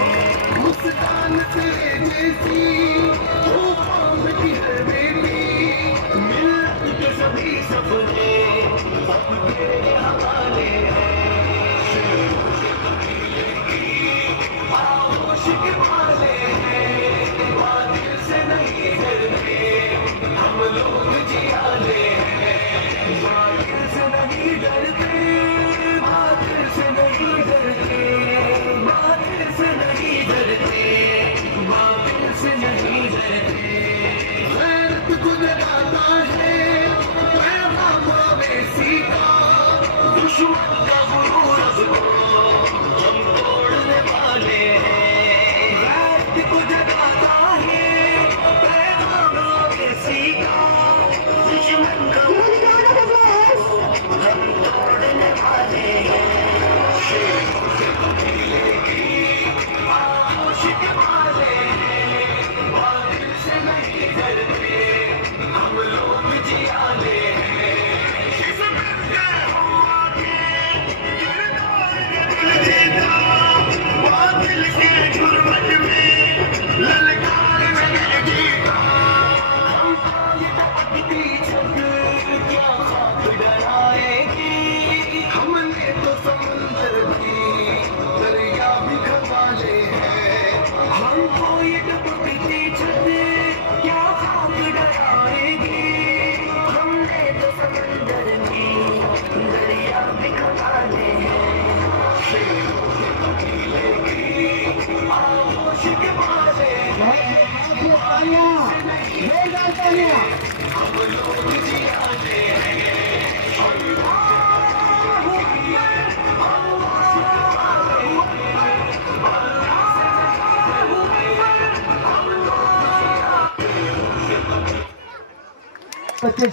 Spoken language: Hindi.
मुस्कान तेरे जैसी वो कौन की है बेटी मिल के सभी सपने अब तेरे हवाले खामोश के वाले बादल से नहीं डरते हम लोग जियाले बादल से नहीं डरते बादल से नहीं डरते बादल से नहीं डरते बादल से नहीं डरते गैरत को जगाता है पैगाम वैसी का दुश्मन का गुरूर अब तो हम तोड़ने वाले हैं गैरत को जगाता है पैगाम वैसी का दुश्मन का हम तोड़ने वाले हैं खामोश के वाले बादल से नहीं डरते हम लोग जियाले बादल के गुर्बत में ललकार में जीता हमको ये टपकती छत क्या खाक डराएगी हमने तो समुंदर भी दरिया भी खवाले हैं हमको ये टपकती छत क्या खाक डराएगी हमने तो समुंदर भी दरिया भी खवाले हैं खामोश के वाले हम लोग जियाले बच्चे